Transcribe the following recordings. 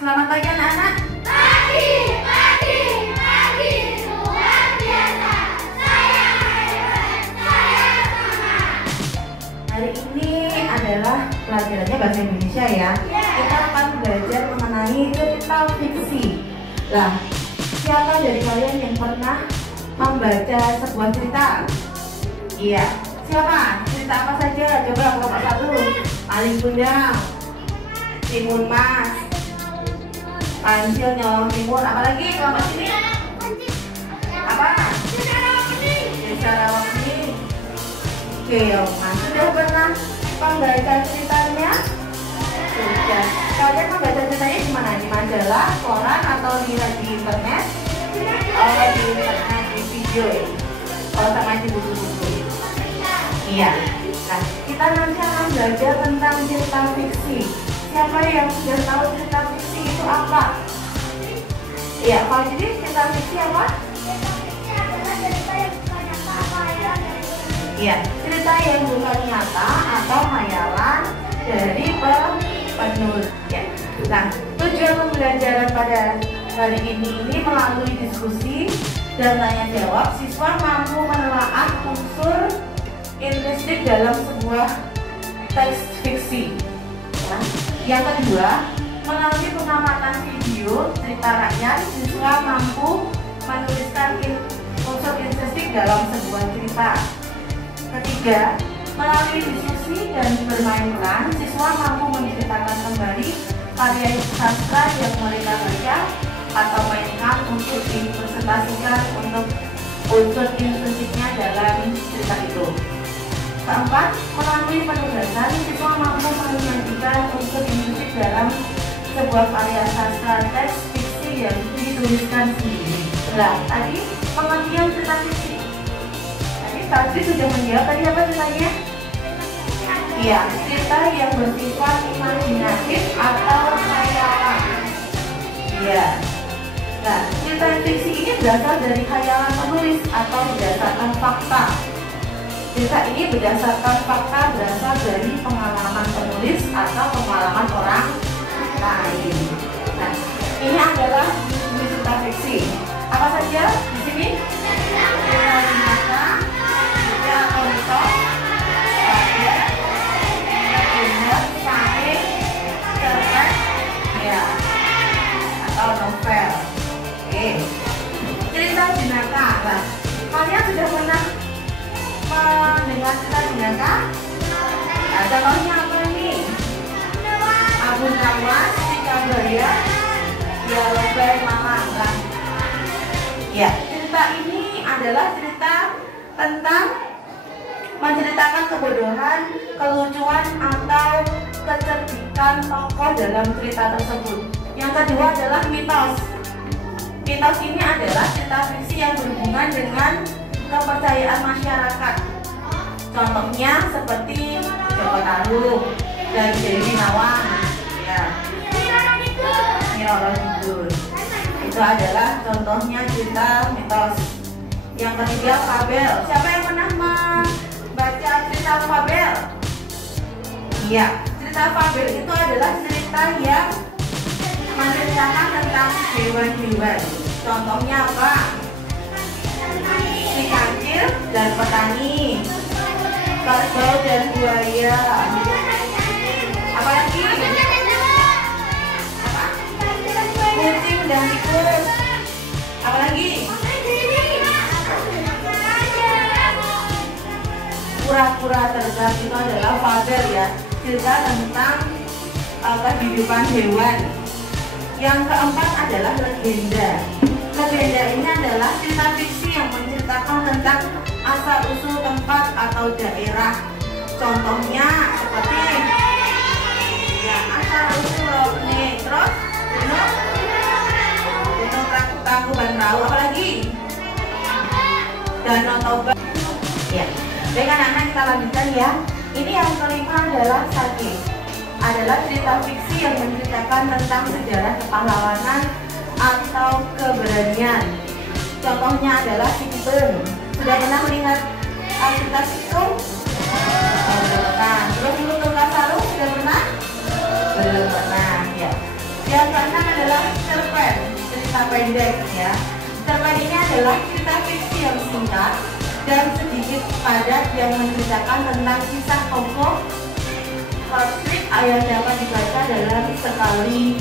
Selamat pagi anak-anak. Pagi, pagi, pagi, luar biasa. Saya hebat, saya semangat. Hari ini adalah pelajarannya bahasa Indonesia ya. Kita akan belajar mengenai cerita fiksi. Lah, siapa dari kalian yang pernah membaca sebuah cerita? Iya. Siapa? Cerita apa saja? Coba kelompok satu. Paling Gundang, Timun Mas, Kancil Nyolong Timur. Apalagi kelompok sini? Apa? Desa Rawakuni. Oke, Mas sudah pernah membaca ceritanya? Sudah. Kalian membaca ceritanya di mana? Di majalah, koran, atau dilihat di internet? Oh, di internet, di video ya. Kalau sama di buku-buku. Iya. Nah, kita nanti akan belajar tentang cerita fiksi. Siapa yang sudah tahu cerita fiksi itu apa? Iya, kalau jadi cerita fiksi apa? Iya, cerita yang bukan nyata atau hayalan dari penulis. Ya. Nah, tujuan pembelajaran pada hari ini melalui diskusi dan tanya jawab, siswa mampu menelaah unsur intrinsik dalam sebuah teks fiksi. Ya. Yang kedua, melalui pengamatan video cerita rakyat, siswa mampu menuliskan unsur intrinsik dalam sebuah cerita. Ketiga, melalui diskusi dan bermain peran, siswa mampu menceritakan kembali karya sastra yang mereka baca atau mainkan untuk dipresentasikan untuk unsur intrinsiknya dalam cerita itu. Keempat, melalui penugasan, siswa mampu menyajikan unsur intrinsik dalam sebuah karya sastra teks fiksi yang dituliskan sendiri. Nah, tadi pengertian cerita fiksi. Tadi sudah menjawab, tadi apa ceritanya? Iya, cerita yang bersifat imajinatif atau hayalan. Iya. Nah, cerita fiksi ini berasal dari hayalan penulis atau berdasarkan fakta. Cerita ini berdasarkan fakta berasal dari pengalaman penulis atau pengalaman orang lain. Nah, ini adalah cerita fiksi. Apa saja di sini? Cerita nyata, cerita atau mitos, legenda, saking, cerpen, ya, atau novel. Oke. Cerita jenaka. Nah, kalian sudah pernah mendengar cerita jenaka? Nah, contohnya apa nih? Abu Nawas, Tika Baya, ya Lebay Mamang. Ya, cerita ini adalah cerita tentang menceritakan kebodohan, kelucuan, atau kecerdikan tokoh dalam cerita tersebut. Yang kedua adalah mitos. Mitos ini adalah cerita fiksi yang berhubungan dengan kepercayaan masyarakat. Contohnya seperti Joko Tarub dan Dewi Nawang, ya. Nyiroro Kidul. Itu adalah contohnya cerita mitos. Yang ketiga fabel. Siapa yang pernah membaca cerita fabel? Iya, cerita fabel itu adalah cerita yang menceritakan tentang hewan-hewan. Contohnya apa? Si kancil dan petani, kerbau dan buaya. Apalagi? Apa? Kucing dan tikus. Apalagi? Pura-pura cerdas. Itu adalah fabel ya, cerita tentang kehidupan hewan. Yang keempat adalah legenda. Legenda ini adalah cerita fiksi yang menceritakan tentang asal-usul tempat atau daerah. Contohnya seperti ya, asal-usul Rokne, terus Gunung Tangkuban Perahu, apalagi Danau Toba. Ya, baik anak-anak, kita lanjutkan ya. Ini yang kelima adalah Sake. Adalah cerita fiksi yang menceritakan tentang sejarah kepahlawanan atau keberanian. Contohnya adalah Simpeng. Sudah pernah melihat cerita Simpeng? Belum pernah. Terus Lutung Kasarung sudah pernah? Belum pernah ya. Yang keenam adalah cerpen, cerita pendek ya. Cerpen ini adalah cerita fiksi yang singkat dan sedikit padat yang menceritakan tentang kisah tokoh konflik yang dapat dibaca dalam sekali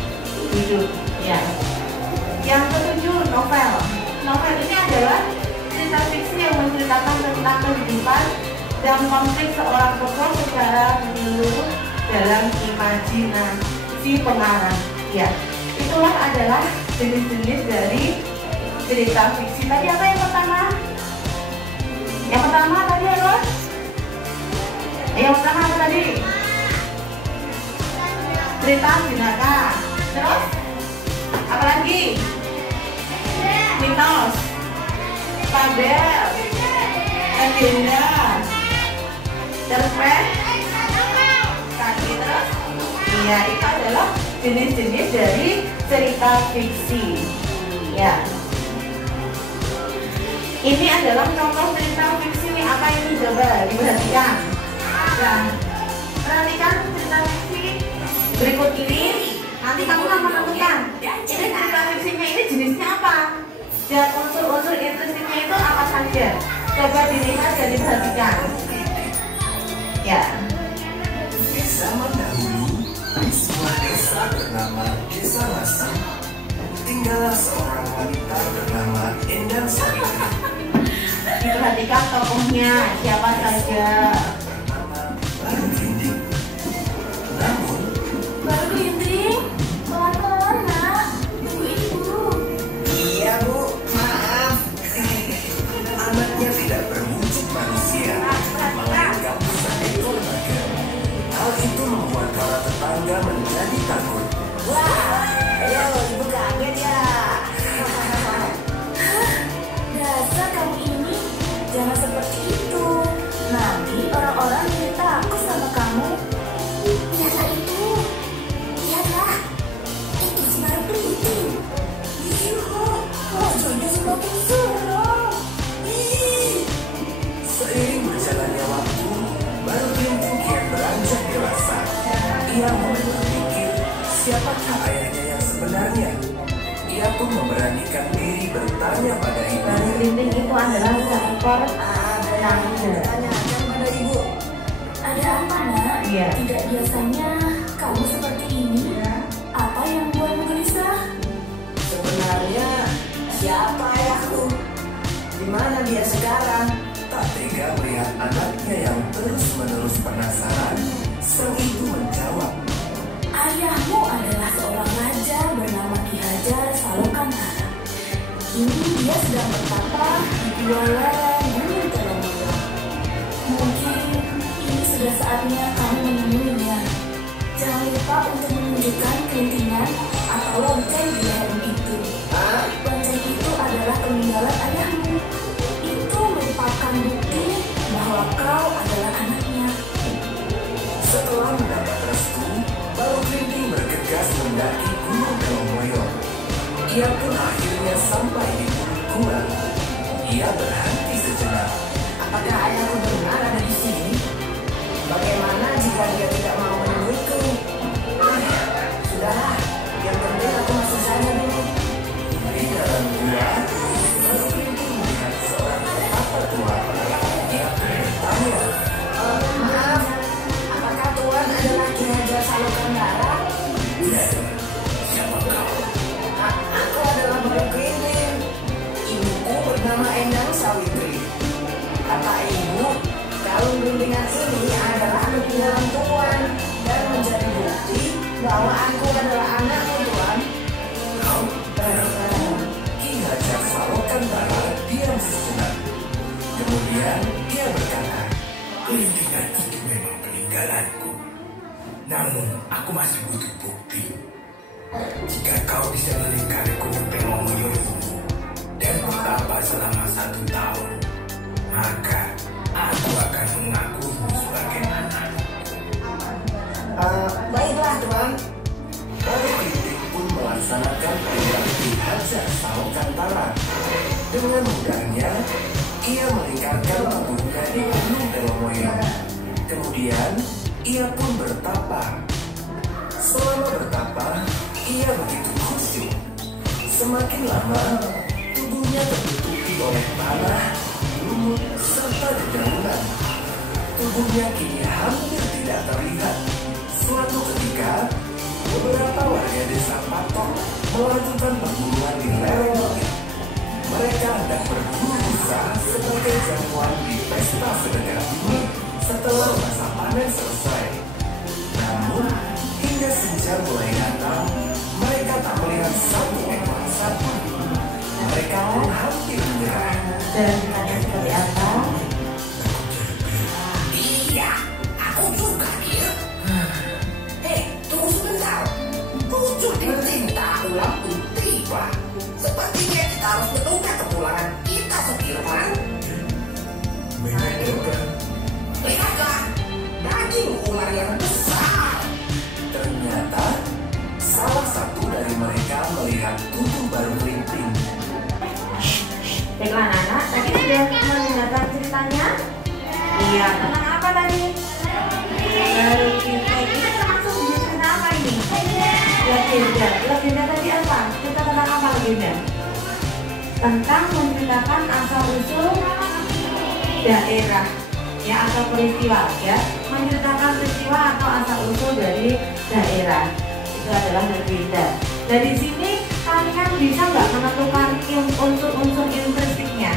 hidup ya. Yang ketujuh, novel. Novel ini adalah cerita fiksi yang menceritakan tentang kehidupan dan konflik seorang tokoh secara menyeluruh dalam imajinasi pengarang ya. Itulah adalah jenis-jenis dari cerita fiksi. Tadi apa yang pertama? Yang pertama tadi apa? Yang pertama apa tadi? Cerita jenaka. Terus? Apa lagi? Mitos, fabel, legenda, cerpen, kaki. Terus? Iya, itu adalah jenis-jenis dari cerita fiksi ya. Ini adalah contoh cerita fiksi nih. Apa ini? Coba diperhatikan. Nah, perhatikan cerita fiksi berikut ini. Nanti kamu akan menentukan ini cerita fiksinya ini jenisnya apa dan unsur-unsur intrinsipnya itu apa saja. Coba dilihat dan diperhatikan ya. Di zaman dahulu, di sebuah desa bernama Desa Lasem, tinggallah seorang wanita bernama Endang Sawitri. Diperhatikan tokohnya siapa saja. Bernama Baru Grinting. Namun, Baru Grinting, pelan-pelan nak, tunggu ibu. iya bu, maaf. Anaknya tidak berwujud manusia, melainkan seekor naga. Hal itu membuat para tetangga menjadi takut. Wah, ayo ibu kaget ya. Dasar kamu ini, jangan seperti itu. Nanti orang-orang jadi takut sama kamu. Lihatlah itu. Lihatlah. Itu si Baru Grinting. Iya, wajahnya semakin seram. Seiring berjalannya waktu, Baru Grinting kian beranjak dewasa. Ia mulai berpikir siapakah ayahnya yang sebenarnya. Ia pun memberanikan diri bertanya pada Baru ibunya. Grinting itu adalah seekor naga. Tanyakan pada ibu. Ada apa nak? Iya. Tidak biasanya kamu seperti ini. Apa yang membuatmu gelisah? Sebenarnya siapa ayahku? Di mana dia sekarang? Tak tega melihat anaknya yang terus-menerus penasaran, sang ibu menjawab. Ayahmu adalah seorang raja bernama Ki Hajar Salokantara. Ini dia sedang bertapa di gua lereng Gunung Telomuyong. Mungkin ini sudah saatnya kamu menemuinya. Jangan lupa untuk menunjukkan kelintingan atau lonceng di lereng itu. Lonceng itu adalah peninggalan ayahmu. Itu merupakan bukti bahwa kau adalah anaknya. Setelah mendapat restu, Baru Grinting bergegas mendaki Gunung Telomuyong. Ia pun akhirnya sampai di puncak gua. Ia berhenti sejenak. Apakah ayahku benar ada di sini? Bagaimana jika dia tidak mau menemuiku? Sudahlah, yang penting aku masuk saja dulu. Di dalam gua, Baru Grinting melihat seorang petapa tua. Ia pun bertanya. Maaf, apakah Tuan adalah Ki Hajar Salokantara? "Ya, siapa kau?" Aku adalah Baru Grinting. Ibuku bernama Endang Sawitri. Kata ibu, kalung bimbingan ini adalah peninggalan Tuan dan menjadi bukti bahwa aku adalah anakmu, Tuan. Kau? Ki Hajar Salokantara diam sejenak. Kemudian dia berkata, "Kelintingan itu memang peninggalanku. Namun aku masih butuh bukti. Jika kau bisa melingkari Gunung Telomuyong ini dan bertapa selama 1 tahun, maka aku akan mengakumu sebagai anak." Baiklah, Tuan. Baru Grinting pun melaksanakan perintah Ki Hajar Salokantara. Dengan mudahnya, ia melingkarkan tubuhnya di Gunung Telomuyong. Kemudian, ia pun bertapa. Selama bertapa, Ia begitu khusyuk. Semakin lama, tubuhnya tertutupi oleh tanah, lumut, serta dedaunan. Tubuhnya kini hampir tidak terlihat. Suatu ketika, beberapa warga desa Patok melakukan perburuan di lereng bukit. Mereka hendak berburu rusa sebagai jamuan di pesta sedekah bumi setelah masa panen selesai. Namun, hingga senja mulai datang, mereka tak melihat satu ekor sapi. Mereka pun hampir menyerah. Dan ditanya seperti apa? Iya, aku juga dia. Tunggu sebentar. Pucuk diminta ulang tiba. Sepertinya kita harus menunggu kepulangan kita Sekirman. Menyenangkan. Lihatlah, daging ular yang besar. Ternyata, salah satu dari mereka melihat tubuh baru Keriting. Baiklah anak-anak, tadi sudah mendengarkan ceritanya? Iya, tentang apa tadi? Baru kita ini termasuk jenis cerita apa ini? Legenda. Legenda tadi apa? Cerita tentang apa legenda? Tentang menceritakan asal-usul daerah, ya, atau peristiwa, ya. Menceritakan peristiwa atau asal-usul dari daerah. Itu adalah legenda. Dari sini kalian bisa nggak menentukan unsur-unsur intrinstiknya?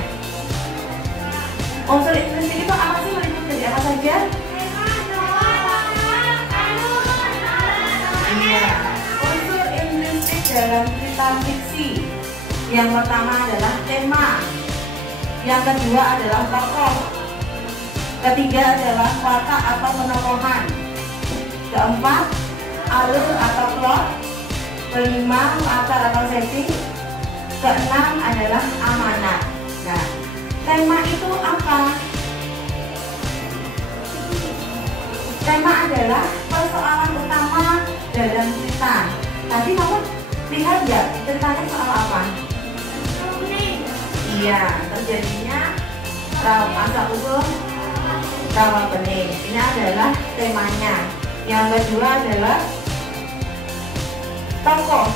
Unsur intrinstik itu apa sih? Meliputi dari apa saja? Iya. Unsur intrinstik dalam cerita fiksi. Yang pertama adalah tema. Yang kedua adalah tokoh. Ketiga adalah watak atau penokohan. Keempat, alur atau plot. Kelima, latar atau setting. Keenam adalah amanat. Nah, tema itu apa? Tema adalah persoalan utama dalam cerita. Tadi kamu lihat nggak ceritanya soal apa? Iya, terjadinya asal-usul rawa bening. Ini adalah temanya. Yang kedua adalah tokoh.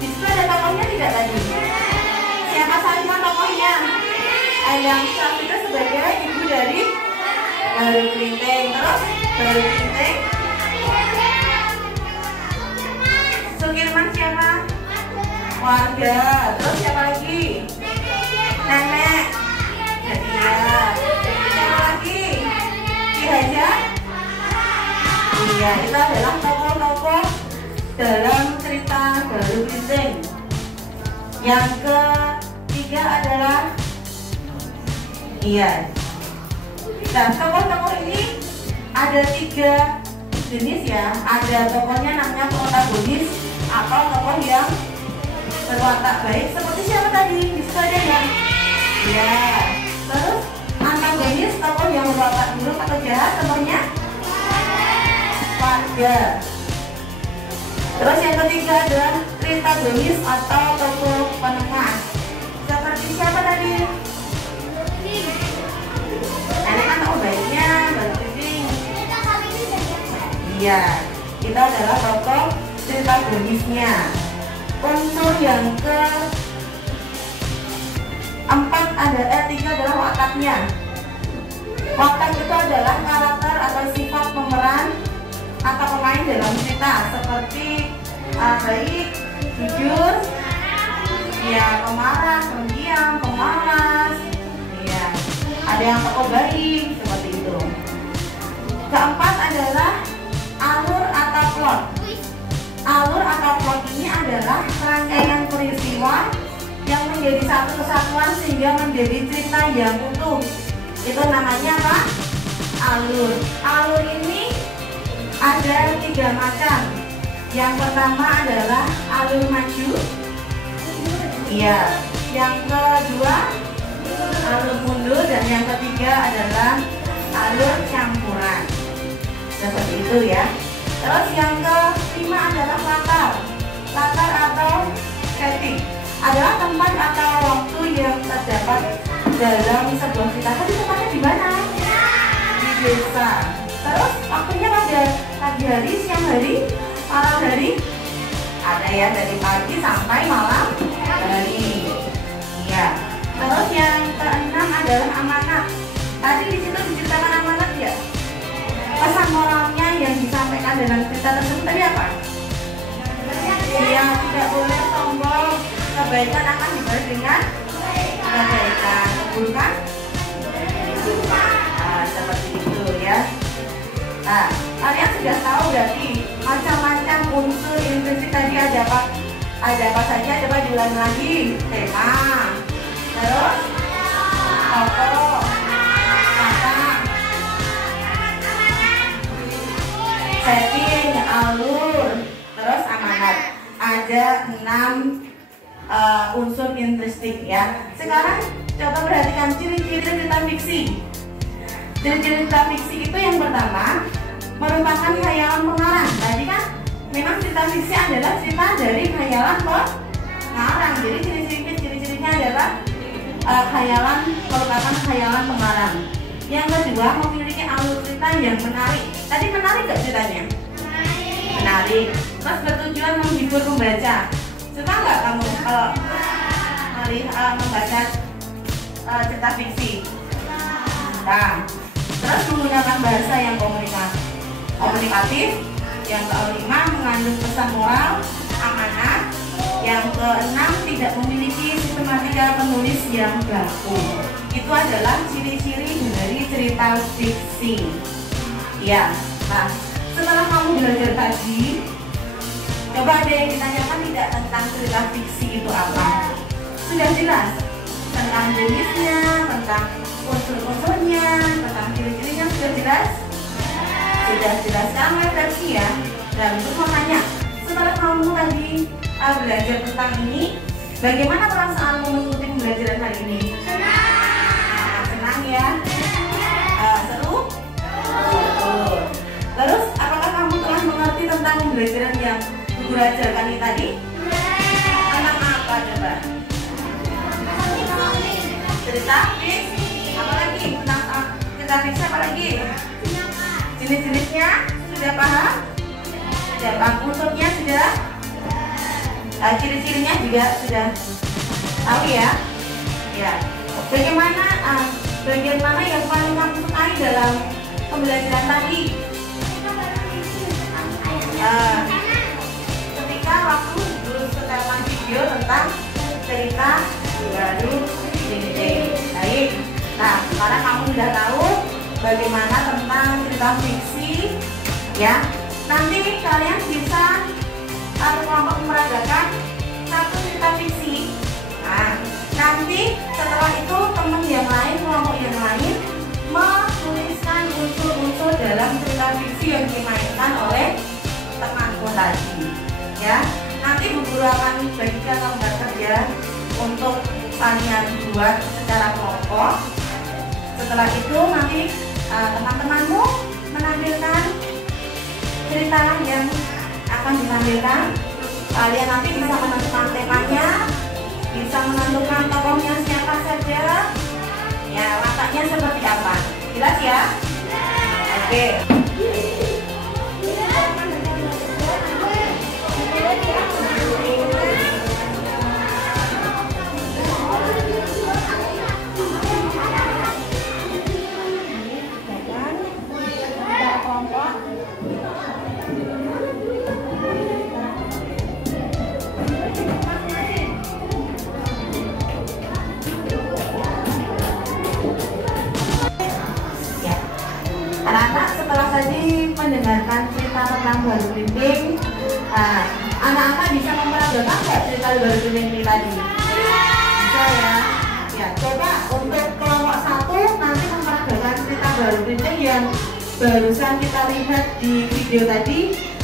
Di situ ada tokohnya tidak tadi? Siapa saja tokohnya? Yang satu itu sebagai ibu dari Baru Keriting. Terus Baru Keriting. Sukirman siapa? Warga. Terus siapa lagi? Nenek. Iya. Siapa lagi? Ki Haja. Iya, itu adalah tokoh-tokoh dalam cerita Baru Keriting. Yang ketiga adalah nah, tokoh-tokoh ini ada 3 jenis, ya. Ada tokohnya namanya protagonis atau tokoh yang berwatak baik. Seperti siapa tadi? Bisa ada yang ya. Terus antagonis, tokoh yang berwatak buruk atau jahat, contohnya warga. Terus yang ketiga adalah tritagonis atau tokoh penengah. Seperti siapa tadi? Nenek kan tokoh baiknya, Baru Keriting. Iya, kita adalah tokoh tritagonisnya. Unsur yang keempat tiga adalah wataknya. Watak itu adalah karakter atau sifat pemeran atau pemain dalam cerita, seperti baik, jujur, ya, pemarah, pendiam, pemalas, ya, ada yang tokoh baik, seperti itu. Keempat adalah alur atau plot. Alur atau plot ini adalah rangkaian peristiwa yang menjadi satu kesatuan sehingga menjadi cerita yang utuh. Itu namanya apa? Alur. Alur ini ada 3 macam. Yang pertama adalah alur maju. Iya. Yang kedua alur mundur, dan yang ketiga adalah alur campuran. Seperti itu, ya. Terus yang kelima adalah latar. Latar atau setting adalah tempat atau waktu yang terdapat dalam sebuah cerita. Tadi tempatnya di mana? Di desa. Terus waktunya pada pagi hari, siang hari, malam hari, Ada ya dari pagi sampai malam hari. Iya. Terus yang keenam adalah amanat. Tadi di situ diceritakan amanat ya. Pesan moralnya yang disampaikan dalam cerita tersebut tadi apa? Yang tidak boleh sombong, kebaikan akan dibalas dengan kebaikan, keburukan seperti itu ya. Nah, kalian sudah tahu berarti macam-macam unsur intrinsi tadi ada apa? Ada apa saja? Coba diulang lagi. Tema, terus tokoh, kata, setting, alur, terus amanat. Ada 6 unsur intrinsik ya. Sekarang coba perhatikan ciri-ciri cerita fiksi. Ciri-ciri cerita fiksi itu yang pertama merupakan khayalan pengarang. Tadi kan memang cerita fiksi adalah cerita dari khayalan pengarang. Jadi ciri-cirinya adalah merupakan khayalan pengarang. Yang kedua memiliki alur cerita yang menarik. Tadi menarik gak ceritanya? Menarik. Terus bertujuan menghibur pembaca. Suka nggak kamu kalau membaca cerita fiksi? Nah, terus menggunakan bahasa yang komunikatif. Yang kelima mengandung pesan moral, amanat. Yang keenam tidak memiliki sistematika penulis yang baku. Itu adalah ciri-ciri dari cerita fiksi. Ya, nah setelah kamu belajar tadi, coba ada yang ditanyakan tidak tentang cerita fiksi itu apa? Sudah jelas tentang jenisnya, tentang unsur-unsurnya, tentang ciri-cirinya sudah jelas? Sudah jelas. Sekarang refleksi ya. Dan untuk makanya setelah kamu tadi belajar tentang ini, bagaimana perasaanmu mengikuti pembelajaran hari ini? Senang ya? Seru? Terus apakah kamu telah mengerti tentang pembelajaran yang guru ajarkan ini tadi? Tentang apa coba? Cerita fiksi. Apa lagi? Tentang cerita fiksi apa lagi? Jenis-jenisnya sudah paham? Sudah paham unsurnya sudah? Ciri-cirinya juga sudah tahu ya? Ya. Bagaimana yang paling kamu sukai dalam pembelajaran tadi? Ketika waktu guru setelkan video tentang cerita baru dinding. Baik. Nah, sekarang kamu sudah tahu bagaimana tentang cerita fiksi, ya. Nanti kalian bisa kelompok meragakan satu cerita fiksi. Nah, nanti setelah itu teman yang lain, kelompok yang lain menuliskan unsur-unsur dalam cerita fiksi yang dimainkan oleh temanku tadi, ya. Nanti Bu Guru akan bagikan lembar kerja untuk kalian buat secara kelompok. Setelah itu nanti teman-temanmu menampilkan cerita yang akan ditampilkan. Kalian nanti bisa menentukan temanya, bisa menentukan tokohnya siapa saja, ya wataknya seperti apa. Jelas ya? Oke. Anak-anak setelah tadi mendengarkan cerita tentang baru keriting, anak-anak bisa memperagakan nggak cerita baru keriting ini tadi? Bisa ya? Ya, coba untuk kelompok 1 nanti memperagakan cerita baru keriting yang barusan kita lihat di video tadi.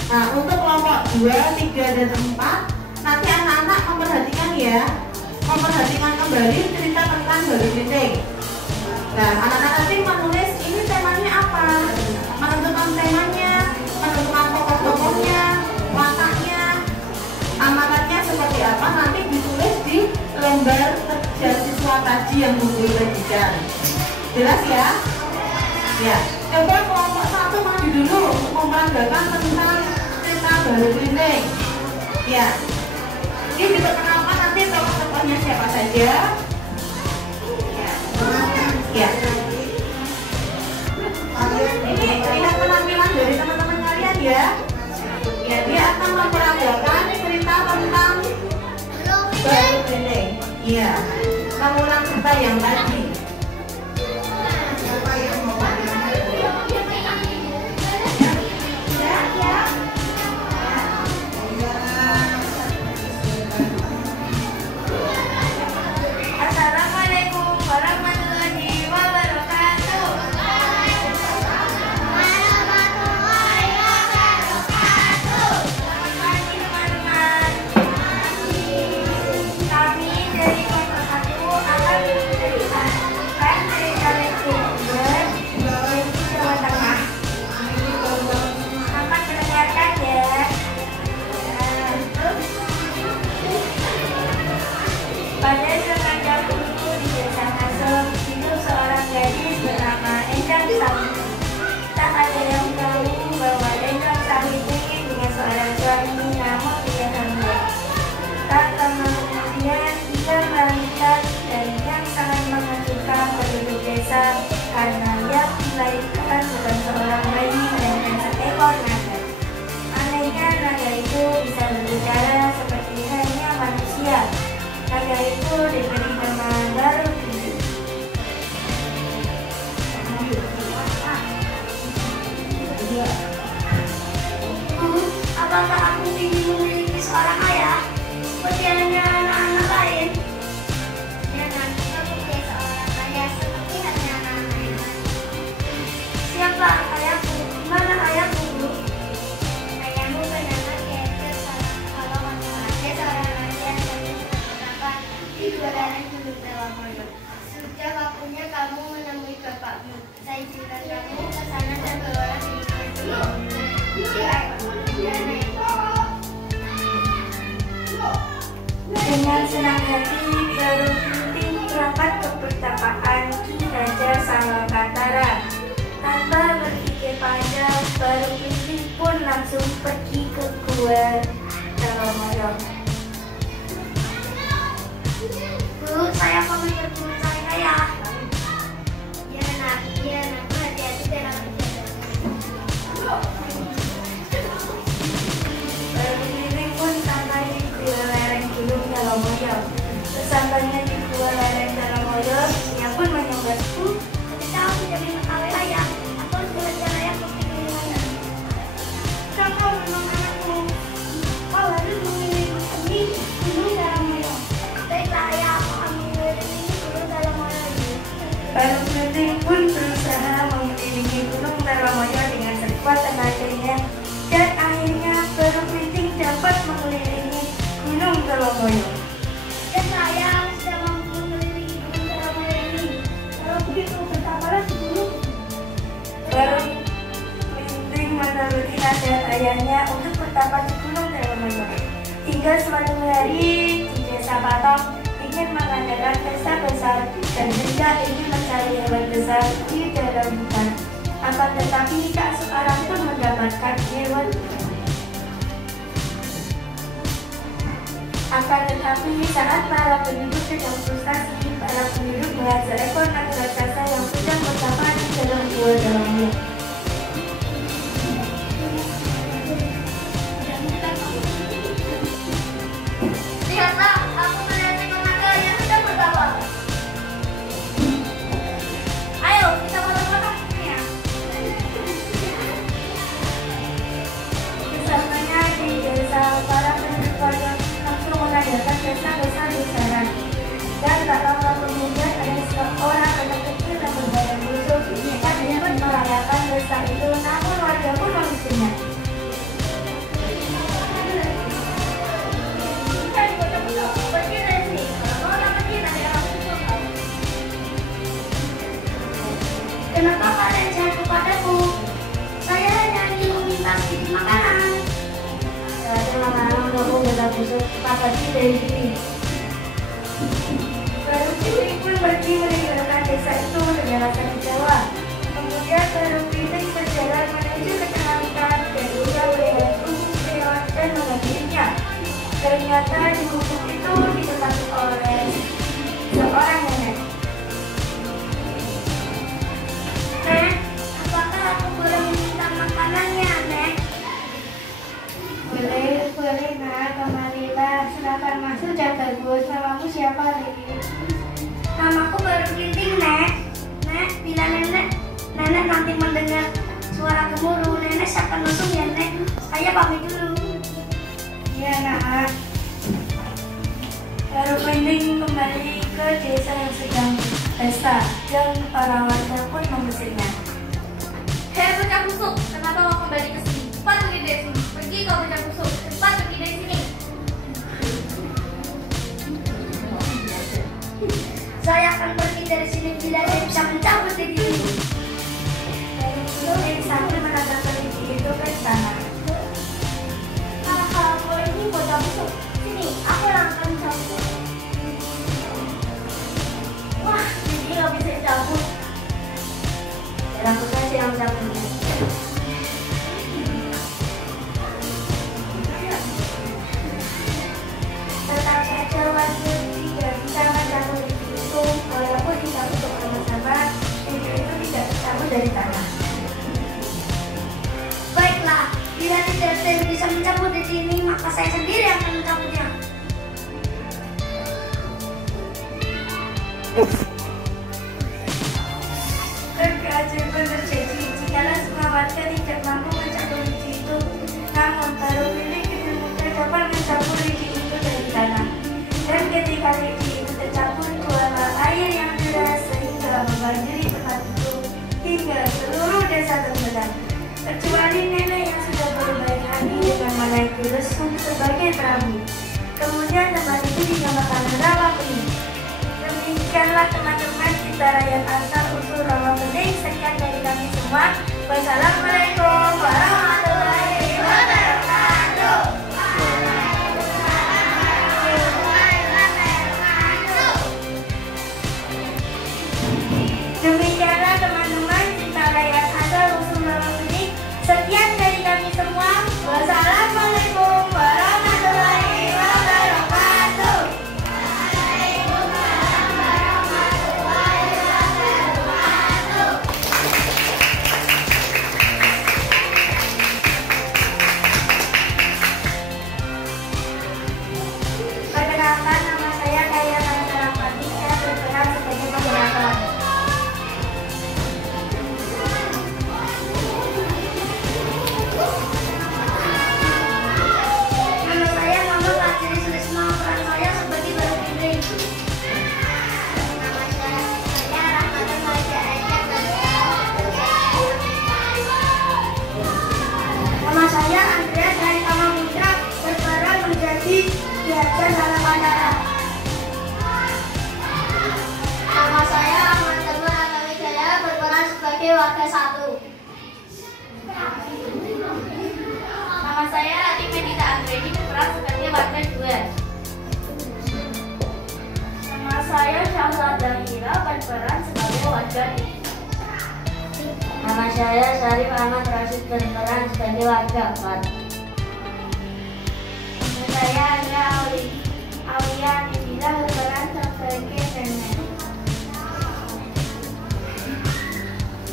Nah, untuk kelompok 2, 3, dan 4 nanti anak-anak memperhatikan ya, memperhatikan kembali cerita tentang baru keriting. Nah, anak-anak nanti menulis ini temanya apa, menentukan temanya, menentukan tokoh-tokohnya, wataknya, amanatnya seperti apa, nanti ditulis di lembar kerja siswa tadi yang Bu Guru bagikan. Jelas ya? Ya. Coba kelompok 1 maju dulu memperagakan tentang cerita baru keriting. Ya. Ini diperkenalkan nanti tokoh-tokohnya siapa saja. Ya. Ini lihat penampilan dari teman-teman kalian ya. Ya, dia akan memperagakan cerita tentang baru Gendeng. Iya. Mengulang cerita yang tadi. Assalamualaikum warahmatullahi wabarakatuh. Selamat pagi teman-teman. Kami dari kelompok 1 akan menceritakan cerita legender dari Jawa Tengah. Selamat mendengarkan ya. Pada zaman dahulu di desa Kasem hidup seorang gadis bernama Endang Sawitri. Tak ada yang tahu bahwa Endang Sawitri punya seorang suami namun dia hamil. Tak lama kemudian ia melahirkan dan yang sangat mengejutkan penduduk desa karena yang dilahirkan bukan seorang bayi melainkan seekor naga. Anehnya naga itu bisa berbicara seperti halnya manusia. Naga itu diberi nama Baruti. Apakah aku ingin memiliki seorang ayah seperti halnya anak-anak lain? Ya, nanti kamu punya seorang ayah seperti halnya anak-anak lain. Siapa ayahku? Mana ayahku, Bu? Ayahmu bernama Kecer. Kalau kamu ada seorang raja yang terkenal di dua lereng Gunung Telomoyo. Sudah waktunya kamu menemui bapakmu. Saya izinkan kamu ke sana dan bawalah hidupnya dulu. Dengan senang hati, Baruti berangkat ke pertapaan Ki Raja Salakatara. Tanpa berpikir panjang, Baruti pun langsung pergi ke Gua Telomoyo. Bu, saya pamit bertemu saya ya. Iya nak, hati-hati dalam perjalanan. Baruti pun sampai di Gua Lereng Gunung Telomoyo. Sesampainya di Gua Lereng Telomoyo, ia pun menyambatku. Ketika aku jadi mengkawin ayah, aku harus belajar ayah bukti keimanan. Kakak memang anakku. Kau harus memilih ini Gunung Telomoyo. Baiklah ayah, aku akan mengelilingi Gunung Telomoyo ini. Baruti pun berusaha mengelilingi Gunung Telomoyo dengan sekuat tenaganya. Dan akhirnya Baruti dapat mengelilingi Gunung Telomoyo. Dan saya sudah mampu mengelilingi Gunung Telomoyo ini. Kalau begitu, bertapalah di gunung. Baruti menuruti nasihat ayahnya untuk bertapa di Gunung Telomoyo. Hingga suatu hari di desa Patong ingin mengadakan pesta besar dan hendak ingin mencari hewan besar di dalam hutan. Akan tetapi tak seorang pun mendapatkan hewan. Akan tetapi saat para penduduk sedang frustasi, para penduduk melihat seekor naga raksasa yang sedang bertapa di dalam gua dalamnya. Lihatlah, aku melihat seekor naga yang sedang bertapa. Ayo, kita potong-potong ya. Sesampainya di desa, para penduduk warga langsung mengadakan pesta besar di sana. Dan tak lama kemudian ada seorang anak kecil yang berbadan busuk yang dapat merayakan pesta itu, namun warga pun mengusirnya. Pergi dari sini, kalau tak pergi nanti akan tusuk kamu. Kenapa kalian jahat kepadaku? Saya hanya ingin meminta sedikit makanan. Terima kasih untukku sudah busuk, tak pergi dari sini. Baruti pun pergi meninggalkan desa itu dengan rasa kecewa. Kemudian Baruti berjalan menuju ke tengah hutan dan ia melihat hewan dan mengambilnya. Ternyata di buku itu ditetapi oleh seorang nenek. Nek, apakah aku boleh meminta makanannya, Nek? Boleh nak, kemarilah. Silakan masuk, jaga bos. Namamu siapa, Riri? Namaku Baru Ginting, Nek. Nek, bila nenek nanti mendengar suara gemuruh, nenek akan langsung ya, Nek. Saya pamit dulu. Iya, nak. Baru Ginting kembali ke desa yang sedang pesta dan para warga pun mengusirnya. Hei bocah busuk, kenapa kau kembali ke sini? Cepat pergi dari sini. Pergi kau bocah busuk, cepat pergi dari sini. Saya akan pergi dari sini bila saya bisa mencabut di sini. Lalu sambil menatap kelinci itu ke sana. Kalau ini bocah busuk, sini aku yang akan cabut. Wah, jadi nggak bisa cabut. Dan aku saja yang mencabutnya. Tetap saja warga tidak bisa mencabut itu, walaupun dicabut bersama-sama, itu tidak dicabut dari tanah. Baiklah, bila tidak ada yang bisa mencabut di sini, maka saya sendiri yang akan mencabutnya. Keajaiban terjadi jikalau semua warga tidak mampu mencabut lidi itu. Namun baru milik kecil muda dapat mencabut lidi itu dari tanah. Dan ketika lidi itu tercabut, keluarlah air yang deras sehingga membanjiri tempat itu hingga seluruh desa terbelah. Kecuali nenek yang sudah berbaik hati dengan menaiki lesung sebagai perahu. Kemudian tempat itu dinamakan rawa bening. Demikianlah teman-teman kita rakyat asal usul rawa bening. Sekian dari kami semua. Wassalamualaikum warahmatullahi wabarakatuh. Demikianlah teman-teman kita rakyat asal usul rawa bening. Sekian dari kami semua. Wassalamualaikum warahmatullahi wabarakatuh. Perkenalkan, nama saya Kaya Sarapati. Saya berperan sebagai moderator. Nama saya Mama Fajri Sulisma, peran saya sebagai Baru Ginting. Nama saya Rahmatan Maja Aisyah. Nama saya Andrea dari Kamamutra, berperan menjadi Diajar dalam bandara. Nama saya Ahmad Teguh Wijaya, berperan sebagai warga 1. Nama saya Ati Medita Anggreni, berperan sebagai warga 2. Nama saya Syahla Dahira, berperan sebagai warga 3. Nama saya Syarif Ahmad Rashid, berperan sebagai warga 4. Nama saya Andra Aulia Nibila, berperan sebagai nenek.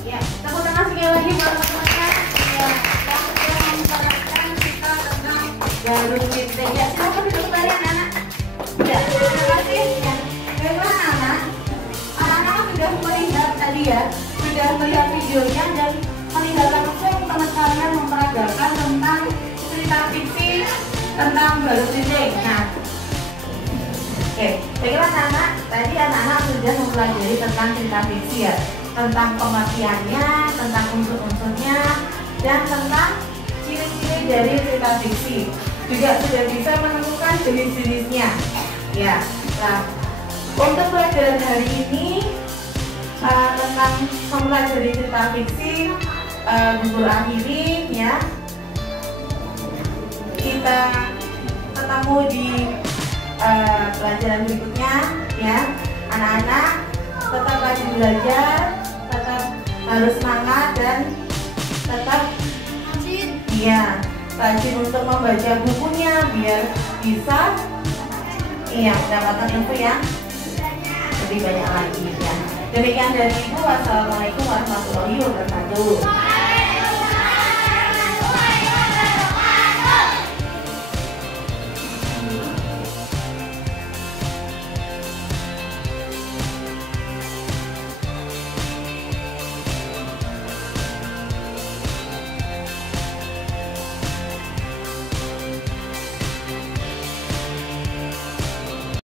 Ya, tepuk tangan sekali lagi buat semuanya yang sudah membicarakan kita tentang Baru Ginting. Ya, silakan duduk kembali anak-anak. Ya, terima kasih. Ya, bagaimana anak? Anak-anak sudah melihat tadi ya, sudah melihat videonya dan melihat langsung teman kalian memperagakan tentang cerita fiksi tentang Baru Ginting. Nah, oke, bagaimana anak? Tadi anak-anak sudah mempelajari tentang cerita fiksi ya, tentang pengertiannya, tentang unsur-unsurnya, dan tentang ciri-ciri dari cerita fiksi. Juga sudah bisa menemukan jenis-jenisnya. Ya, nah untuk pelajaran hari ini tentang mempelajari cerita fiksi gugur akhiri ya. Kita ketemu di pelajaran berikutnya ya. Anak-anak tetap rajin belajar, tetap harus semangat dan tetap rajin untuk membaca bukunya biar bisa mendapatkan info yang lebih banyak lagi ya. Demikian dari Ibu. Wassalamualaikum warahmatullahi wabarakatuh.